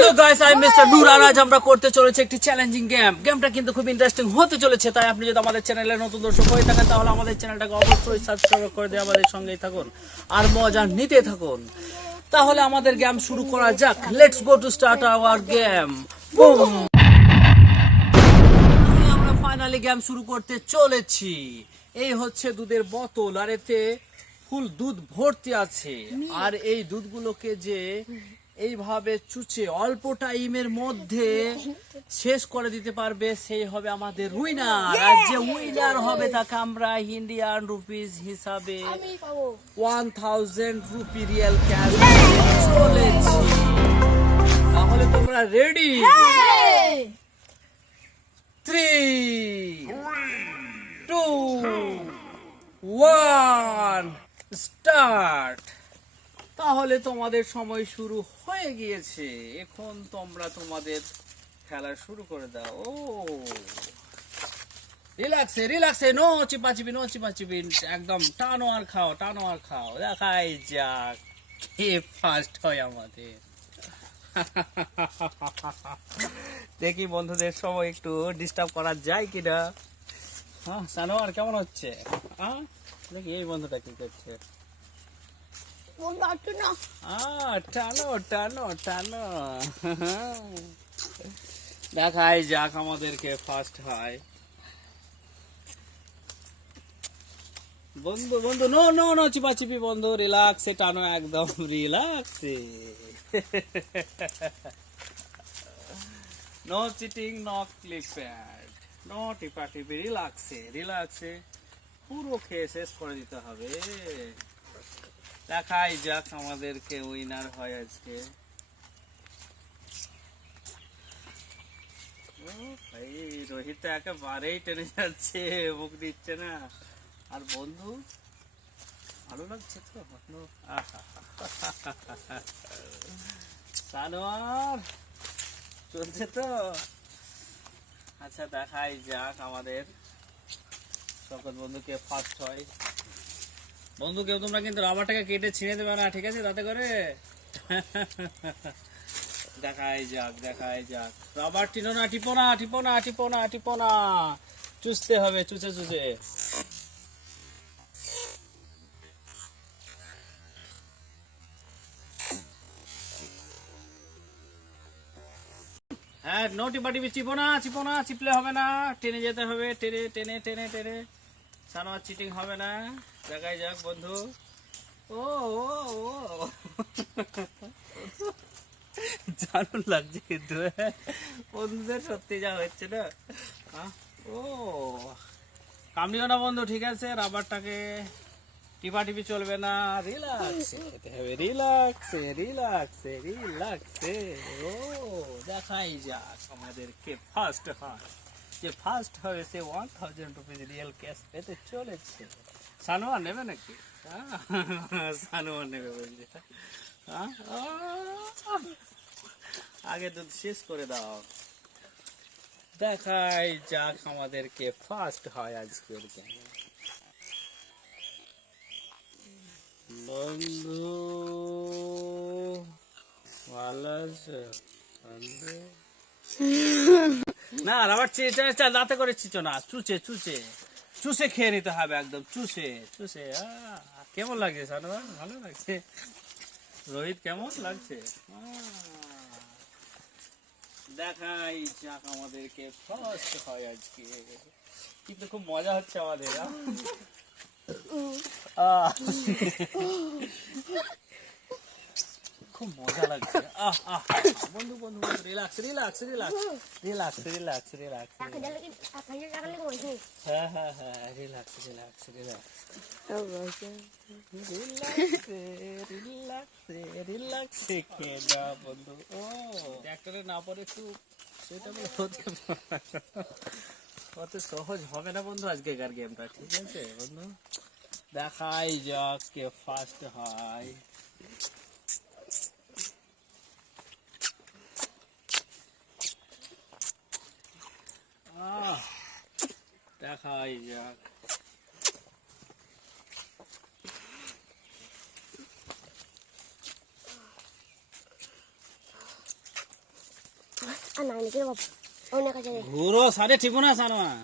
Hello guys, I mister নূর। আর আজ আমরা করতে চলেছি একটি চ্যালেঞ্জিং গেম। গেমটা কিন্তু খুব ইন্টারেস্টিং হতে চলেছে। তাই আপনি যদি আমাদের চ্যানেলে নতুন দর্শক হয়ে থাকেন তাহলে আমাদের চ্যানেলটাকে অবশ্যই সাবস্ক্রাইব করে দিয়ে আমাদের সঙ্গেই থাকুন আর মজা নিতে থাকুন। তাহলে আমাদের গেম শুরু করা যাক। Let's go to start our game. Broom. আমরা ফাইনালি গেম শুরু করতে চলেছি। এই হচ্ছে দুধের বোতল আর এতে ফুল দুধ ভর্তি আছে। আর এই দুধগুলোকে যে এইভাবে চুচে অল্প টাইমের মধ্যে শেষ করে দিতে পারবে সেই হবে আমাদের উইনার। আর যে উইনার হবে তাকে আমরা ইন্ডিয়ান রুপিস হিসাবে 1000 রুপি রিয়েল ক্যাশ চলেছি। তাহলে তোমরা রেডি? 3, 2, 1 স্টার্ট। তাহলে তোমাদের সময় শুরু হয়ে গিয়েছে। এখন তোমরা তোমাদের খেলা শুরু করে দাও। ও রিল্যাক্সে রিল্যাক্সে, নো চিপাচিপি, নো চিপাচিপি, একদম টানো আর খাও, টানো আর খাও। দেখাই যাক কে ফার্স্ট হয় আমাদের। দেখি বন্ধুদের সময় একটু ডিস্টার্ব করা যায় কিনা। হ্যাঁ সানোয়ার কেমন হচ্ছে? হ্যাঁ দেখি এই বন্ধুটা কি করছে। টানো টানো টানো। দেখাই যাক আমাদেরকে ফার্স্ট হয়। বন্ধু বন্ধু, নো নো নো চিপাচিপি বন্ধু, রিল্যাক্সে টানো, একদম রিল্যাক্সে। No cheating, no click pad, no টিপাটিপি, রিল্যাক্সে রিল্যাক্সে পুরো খেয়ে শেষ করে দিতে হবে। দেখাই যাক আমাদেরকে উইনার হয় আজকে। ভাই রোহিত একেবারেই টেনে যাচ্ছে, মুখ দিচ্ছে না। আর বন্ধু ভালো লাগছে তো? সানোয়ার চলছে তো? আচ্ছা দেখাই যাক আমাদের সকল বন্ধুকে ফার্স্ট হয়। বন্ধু কেউ তোমরা কিন্তু রাবারটাকে কেটে ছিঁড়ে দেবে না, ঠিক আছে? তাতে করে দেখাই যাক দেখাই যাক। রাবার টিনো না, টিপো না টিপো না টিপো না টিপো না, চুষতে হবে চুচে চুচে। হ্যাঁ নো টিপাটিপি, চিপো না চিপো না, চিপলে হবে না, টেনে যেতে হবে, টেনে টেনে টেনে টেনে। সানোয়ার চিটিং হবে না। দেখাই যাক বন্ধু। ও ও ও দারুণ লাগছে কিন্তু বন্ধুদের, সত্যি যা হচ্ছে না। ও কামড়িও না বন্ধু, ঠিক আছে? রাবারটাকে টিপাটিপি চলবে না, রিল্যাক্সে খেতে হবে, রিল্যাক্সে রিল্যাক্সে রিল্যাক্সে। ও দেখাই যাক আমাদেরকে ফার্স্ট হয়। যে ফার্স্ট হবে সে 1000 রুপিস রিয়েল ক্যাশ পেতে চলেছে। সানোয়ার নেবে নাকি? সানোয়ার নেবে বলছে। আগে দুধ শেষ করে দাও। দেখাই যাক আমাদেরকে ফার্স্ট হয় আজকের গেমে। বন্ধু ভালো আছে? না রাবার দাঁতে করে চিচো না, চুচে চুচে চুষে খেয়ে নিতে হবে, একদম চুষে চুষে। কেমন লাগছে সানোয়ার? ভালো লাগছে? রোহিত কেমন লাগছে? দেখাই যাক আমাদেরকে ফার্স্ট হয় আজকে। কিন্তু খুব মজা হচ্ছে আমাদের। খুব মজা লাগছে। বন্ধু বন্ধু বন্ধু, relax relax relax relax relax relax. হ্যাঁ হ্যাঁ হ্যাঁ, রিল্যাক্স রিল্যাক্স রিল্যাক্স রিল্যাক্সে রিল্যাক্সে রিল্যাক্সে খেয়ে যা বন্ধু। ও ট্র্যাক্টরে না পড়ে একটু সেটা হতে অত সহজ হবে না বন্ধু আজকেকার গেমটা, ঠিক আছে বন্ধু? দেখাই যাক কে ফার্স্ট হয়। দেখাই যাক। আর নাই নাকি বাবা অনেক কাছে ঘুরো সারে টিপো না সানোয়ার,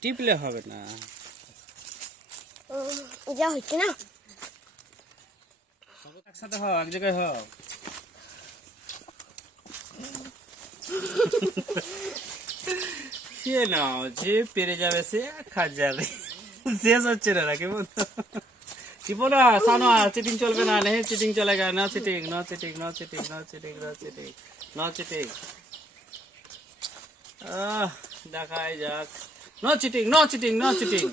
টিপলে হবে না। যা হচ্ছে না একসাথে হও, এক জায়গায় হও। সে নাও, যে পেরে যাবে সে খাট যাবে, শেষ হচ্ছে না নাকি বন্ধু? টিপো না সানোয়ার, চিটিং চলবে না, নেই চিটিং চলেগা, no cheating, no cheating, no cheating, no cheating, no cheating, no cheating. দেখাই যাক, no cheating, no cheating, no cheating.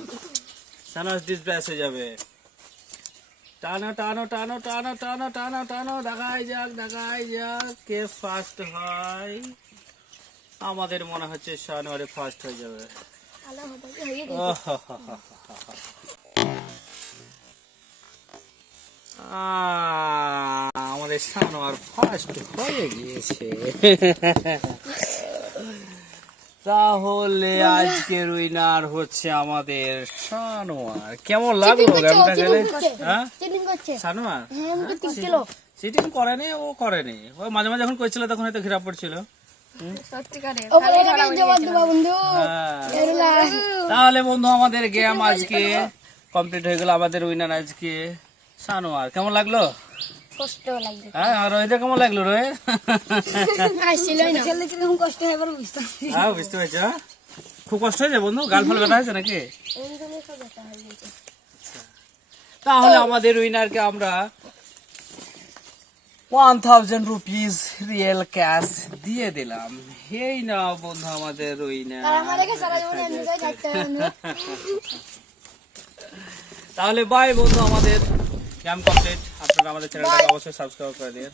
সানোয়ার ডিসব্যাস হয়ে যাবে। টানো টানো টানো টানো টানো টানো টানো, দেখাই যাক, দেখাই যাক কে ফার্স্ট হয়। আমাদের মনে হচ্ছে সানোয়ারে ফার্স্ট হয়ে যাবে। আলো হতে হয়ে আমাদের সানোয়ার ফার্স্ট হয়ে গিয়েছে। তাহলে আজকের উইনার হচ্ছে আমাদের সানোয়ার। কেমন লাগলো গেমটা খেলে? হ্যাঁ চিটিং করছে সানোয়ার হ্যাঁ আমি তো টিকছিল চিটিং করেনি, ও করেনি, ও মাঝে মাঝে যখন করছিল তখন হয়তো ঘিরা পড়ছিল। সত্যিকারে ওপরে এটা জবাব দেবা বন্ধু হ্যাঁ। তাহলে বন্ধু আমাদের গেম আজকে কমপ্লিট হয়ে গেল। আমাদের উইনার আজকে সানোয়ার। কেমন লাগলো? কষ্ট লাগবে হ্যাঁ, আর রোহিত কেমন লাগলো? রোহিত আসলেই না ছেলে কিরকম কষ্ট হয় এবার বুঝতাম হ্যাঁ, বুঝতে পারছো? খুব কষ্ট হয়েছে বন্ধু, গাল ফাল ব্যথা হয়েছে নাকি? এমনি সব ব্যথা হয়ে গেছে তাহলে আমাদের উইনারকে আমরা 1000 রুপিস রিয়েল ক্যাশ দিয়ে দিলাম। এই না বন্ধু আমাদের উইনার। আর আমাদেরকে সারা জীবন এমনি করে থাকতে হবে বন্ধু তাহলে বাই বন্ধু, আমাদের গেম কমপ্লিট। আপনারা আমাদের চ্যানেলটাকে অবশ্যই সাবস্ক্রাইব করে দিন।